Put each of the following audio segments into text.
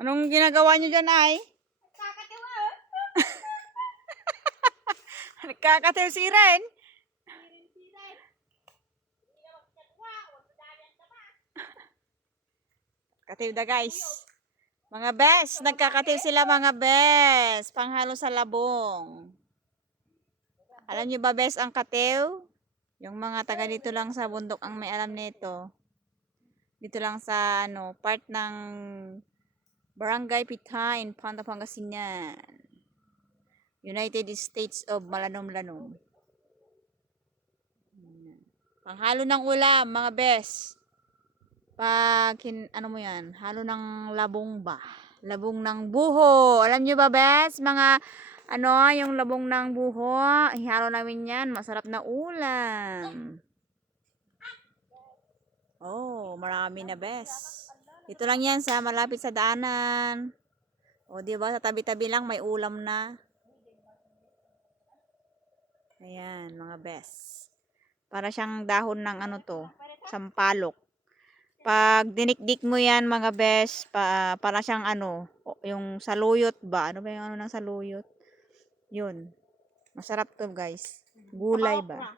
Anong ginagawa nyo dyan ay? Nagkakatiw si Ren. Katiw da guys. Mga bes, nagkakatiw sila mga bes. Panghalo sa labong. Alam nyo ba bes ang katiw? Yung mga taga dito lang sa bundok ang may alam nito. Dito lang sa part ng Barangay Pitain, Panta, Pangasinan. United States of Malanom-Lanom. Panghalo ng ulam, mga bes. Pag, ano mo yan, halo ng labong ba? Labong ng buho. Alam nyo ba, bes? Mga, yung labong ng buho. Ihalo namin yan. Masarap na ulam. Oh, marami na, bes. Ito lang yan sa malapit sa daanan. O, diba? Sa tabi-tabi lang may ulam na. Ayan, mga bes. Para siyang dahon ng sampalok. Pag dinikdik mo yan mga bes, para siyang yung saluyot ba? Ano ba yung ng saluyot? Yun. Masarap to guys. Gulay ba?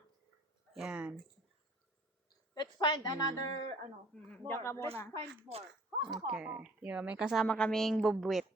Yan. Let's find another, Diyan ka muna. Let's find more. Okay. Yun, may kasama kaming bubwit.